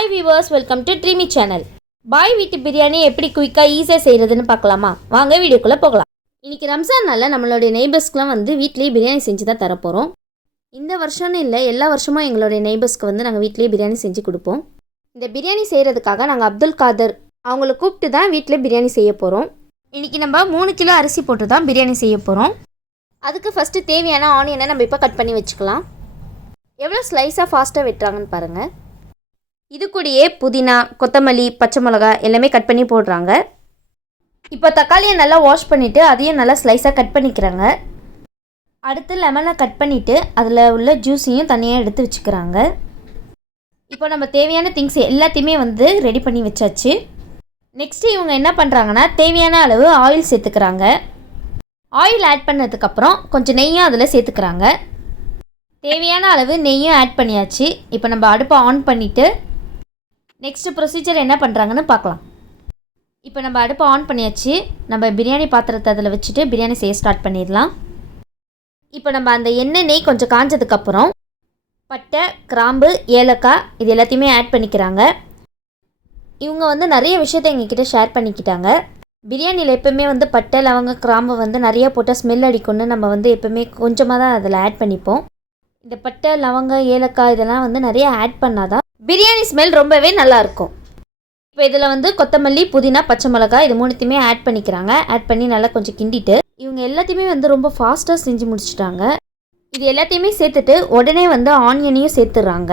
Hi viewers, welcome to dreamy channel. பாய் வீட்டு பிரியாணி எப்படி குயிக்காக ஈஸியாக செய்கிறதுன்னு பார்க்கலாமா? வாங்க வீடியோக்குள்ளே போகலாம். இன்றைக்கி ரம்ஜான் நாளில் நம்மளுடைய நெய்பர்ஸ்க்குலாம் வீட்லேயே பிரியாணி செஞ்சு தான் தரப்போகிறோம். இந்த வருஷம்னு இல்லை, எல்லா வருஷமும் எங்களுடைய நெய்பர்ஸ்க்கு நாங்கள் வீட்லேயே பிரியாணி செஞ்சு கொடுப்போம். இந்த பிரியாணி செய்கிறதுக்காக நாங்கள் அப்துல் காதர் அவங்கள கூப்பிட்டு தான் வீட்டில் பிரியாணி செய்ய போகிறோம். இன்றைக்கி நம்ம 3 கிலோ அரிசி போட்டு தான் பிரியாணி செய்ய போகிறோம். அதுக்கு ஃபஸ்ட்டு தேவையான ஆனியனை நம்ம இப்போ கட் பண்ணி வச்சுக்கலாம். எவ்வளோ ஸ்லைஸாக ஃபாஸ்ட்டாக வெட்டுறாங்கன்னு பாருங்கள். இது கூடயே புதினா, கொத்தமல்லி, பச்சை மிளகா எல்லாமே கட் பண்ணி போடுறாங்க. இப்போ தக்காளியை நல்லா வாஷ் பண்ணிவிட்டு அதையும் நல்லா ஸ்லைஸாக கட் பண்ணிக்கிறாங்க. அடுத்து லெமனை கட் பண்ணிவிட்டு அதில் உள்ள ஜூஸையும் தனியாக எடுத்து வச்சுக்கிறாங்க. இப்போ நம்ம தேவையான திங்ஸ் எல்லாத்தையுமே ரெடி பண்ணி வச்சாச்சு. நெக்ஸ்ட்டு இவங்க என்ன பண்ணுறாங்கன்னா தேவையான அளவு ஆயில் சேர்த்துக்கிறாங்க. ஆயில் ஆட் பண்ணதுக்கப்புறம் கொஞ்சம் நெய்யும் அதில் சேர்த்துக்கிறாங்க. தேவையான அளவு நெய்யும் ஆட் பண்ணியாச்சு. இப்போ நம்ம அடுப்பை ஆன் பண்ணிவிட்டு நெக்ஸ்ட்டு ப்ரொசீஜர் என்ன பண்ணுறாங்கன்னு பார்க்கலாம். இப்போ நம்ம அடுப்பை ஆன் பண்ணியாச்சு. நம்ம பிரியாணி பாத்திரத்தை அதில் வச்சுட்டு பிரியாணி செய்ய ஸ்டார்ட் பண்ணிடலாம். இப்போ நம்ம அந்த நெய் கொஞ்சம் காஞ்சதுக்கப்புறம் பட்டை, கிராம்பு, ஏலக்காய் இது எல்லாத்தையுமே ஆட் பண்ணிக்கிறாங்க. இவங்க நிறைய விஷயத்த எங்ககிட்ட ஷேர் பண்ணிக்கிட்டாங்க. பிரியாணியில் எப்போவுமே பட்டை, லவங்க, கிராம்பு நிறையா போட்டால் ஸ்மெல் அடிக்கும்னு நம்ம எப்போவுமே கொஞ்சமாக தான் அதில் ஆட் பண்ணிப்போம். இந்த பட்டை, லவங்க, ஏலக்காய் இதெல்லாம் நிறையா ஆட் பண்ணாதான் பிரியாணி ஸ்மெல் ரொம்பவே நல்லாயிருக்கும். இப்போ இதில் கொத்தமல்லி, புதினா, பச்சை மிளகாய் இது மூணுத்தையுமே ஆட் பண்ணிக்கிறாங்க. ஆட் பண்ணி நல்லா கொஞ்சம் கிண்டிட்டு இவங்க எல்லாத்தையுமே ரொம்ப ஃபாஸ்ட்டாக செஞ்சு முடிச்சிட்டாங்க. இது எல்லாத்தையுமே சேர்த்துட்டு உடனே ஆனியனையும் சேர்த்துடுறாங்க.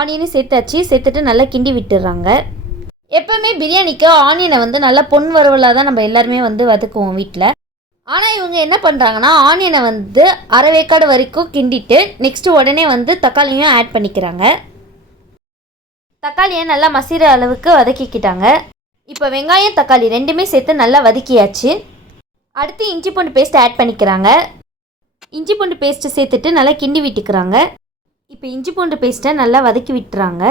ஆனியனையும் சேர்த்துட்டு நல்லா கிண்டி விட்டுடுறாங்க. எப்போவுமே பிரியாணிக்கு ஆனியனை நல்லா பொன் வறுவலாக தான் நம்ம எல்லாருமே வதக்குவோம் வீட்டில். ஆனால் இவங்க என்ன பண்ணுறாங்கன்னா ஆனியனை அரை வேக்காடு வரைக்கும் கிண்டிட்டு நெக்ஸ்ட்டு உடனே தக்காளியும் ஆட் பண்ணிக்கிறாங்க. தக்காளியை நல்லா மசிற அளவுக்கு வதக்கிக்கிட்டாங்க. இப்போ வெங்காயம், தக்காளி ரெண்டுமே சேர்த்து நல்லா வதக்கியாச்சு. அடுத்து இஞ்சி பூண்டு பேஸ்ட் ஆட் பண்ணிக்கிறாங்க. இஞ்சி பூண்டு பேஸ்ட்டு சேர்த்துட்டு நல்லா கிண்டி விட்டுக்கிறாங்க. இப்போ இஞ்சி பூண்டு பேஸ்ட்டை நல்லா வதக்கி விட்டுறாங்க.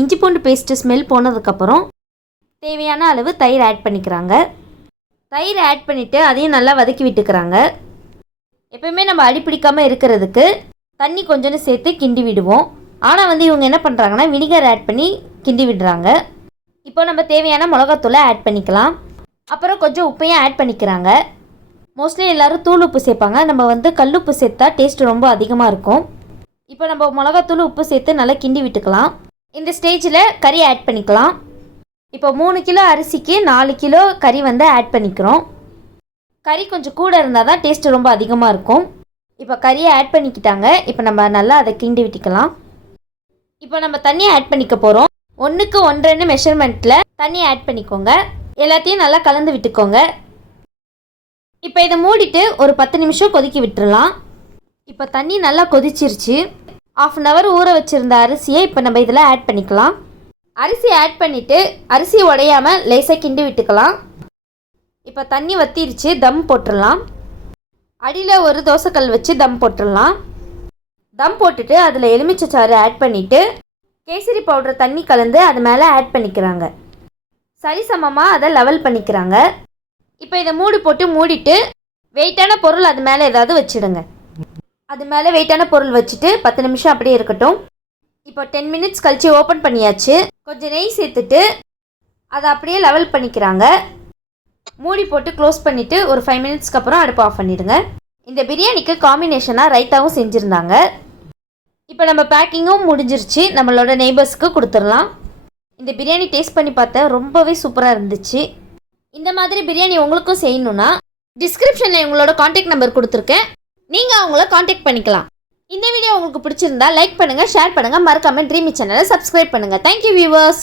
இஞ்சி பூண்டு பேஸ்ட்டு ஸ்மெல் போனதுக்கப்புறம் தேவையான அளவு தயிர் ஆட் பண்ணிக்கிறாங்க. தயிர் ஆட் பண்ணிவிட்டு அதையும் நல்லா வதக்கி விட்டுக்கிறாங்க. எப்போயுமே நம்ம அடிப்பிடிக்காமல் இருக்கிறதுக்கு தண்ணி கொஞ்சோன்னு சேர்த்து கிண்டி விடுவோம். ஆனால் இவங்க என்ன பண்ணுறாங்கன்னா வினிகர் ஆட் பண்ணி கிண்டி விடுறாங்க. இப்போ நம்ம தேவையான மிளகாத்தூளை ஆட் பண்ணிக்கலாம். அப்புறம் கொஞ்சம் உப்பையும் ஆட் பண்ணிக்கிறாங்க. மோஸ்ட்லி எல்லோரும் தூள் உப்பு சேர்ப்பாங்க. நம்ம கல்லுப்பு சேர்த்தா டேஸ்ட் ரொம்ப அதிகமாக இருக்கும். இப்போ நம்ம மிளகாத்தூள், உப்பு சேர்த்து நல்லா கிண்டி விட்டுக்கலாம். இந்த ஸ்டேஜில் கறி ஆட் பண்ணிக்கலாம். இப்போ 3 கிலோ அரிசிக்கு 4 கிலோ கறி ஆட் பண்ணிக்கிறோம். கறி கொஞ்சம் கூட இருந்தால் தான் டேஸ்ட்டு ரொம்ப அதிகமாக இருக்கும். இப்போ கறியை ஆட் பண்ணிக்கிட்டாங்க. இப்போ நம்ம நல்லா அதை கிண்டி விட்டுக்கலாம். இப்போ நம்ம தண்ணியை ஆட் பண்ணிக்க போகிறோம். 1க்கு 1.2 மெஷர்மெண்ட்டில் தண்ணியை ஆட் பண்ணிக்கோங்க. எல்லாத்தையும் நல்லா கலந்து விட்டுக்கோங்க. இப்போ இதை மூடிட்டு ஒரு 10 நிமிஷம் கொதிக்க விட்டுடலாம். இப்போ தண்ணி நல்லா கொதிச்சிருச்சு. 1/2 hour ஊற வச்சுருந்த அரிசியை இப்போ நம்ம இதில் ஆட் பண்ணிக்கலாம். அரிசி ஆட் பண்ணிவிட்டு அரிசி உடையாமல் லேசாக கிண்டி விட்டுக்கலாம். இப்போ தண்ணி வற்றிருச்சு. தம் போட்டுடலாம். அடியில் ஒரு தோசைக்கல் வச்சு தம் போட்டுடலாம். தம் போட்டுட்டு அதில் எலுமிச்சை சாறு ஆட் பண்ணிவிட்டு கேசரி பவுடர் தண்ணி கலந்து அது மேலே ஆட் பண்ணிக்கிறாங்க. சரிசமமாக அதை லெவல் பண்ணிக்கிறாங்க. இப்போ இதை மூடி போட்டு மூடிட்டு வெயிட்டான பொருள் அது மேலே ஏதாவது வச்சுடுங்க. அது மேலே வெயிட்டான பொருள் வச்சுட்டு 10 நிமிஷம் அப்படியே இருக்கட்டும். இப்போ 10 மினிட்ஸ் கழித்து ஓப்பன் பண்ணியாச்சு. கொஞ்சம் நெய் சேர்த்துட்டு அதை அப்படியே லெவல் பண்ணிக்கிறாங்க. மூடி போட்டு க்ளோஸ் பண்ணிவிட்டு ஒரு 5 மினிட்ஸ்க்கு அப்புறம் அடுப்பு ஆஃப் பண்ணிவிடுங்க. இந்த பிரியாணிக்கு காம்பினேஷனாக ரைத்தாவும் செஞ்சுருந்தாங்க. இப்போ நம்ம பேக்கிங்கும் முடிஞ்சிருச்சு. நம்மளோட நெய்பர்ஸ்க்கு கொடுத்துடலாம். இந்த பிரியாணி டேஸ்ட் பண்ணி பார்த்தேன், ரொம்பவே சூப்பராக இருந்துச்சு. இந்த மாதிரி பிரியாணி உங்களுக்கும் செய்யணுன்னா டிஸ்கிரிப்ஷனில் உங்களோட கான்டாக்ட் நம்பர் கொடுத்துருக்கேன். நீங்கள் அவங்கள கான்டாக்ட் பண்ணிக்கலாம். இந்த வீடியோ உங்களுக்கு பிடிச்சிருந்தா லைக் பண்ணுங்கள், ஷேர் பண்ணுங்கள், மறக்காமல் ட்ரீமி சேனலை சப்ஸ்கிரைப் பண்ணுங்கள். Thank you viewers.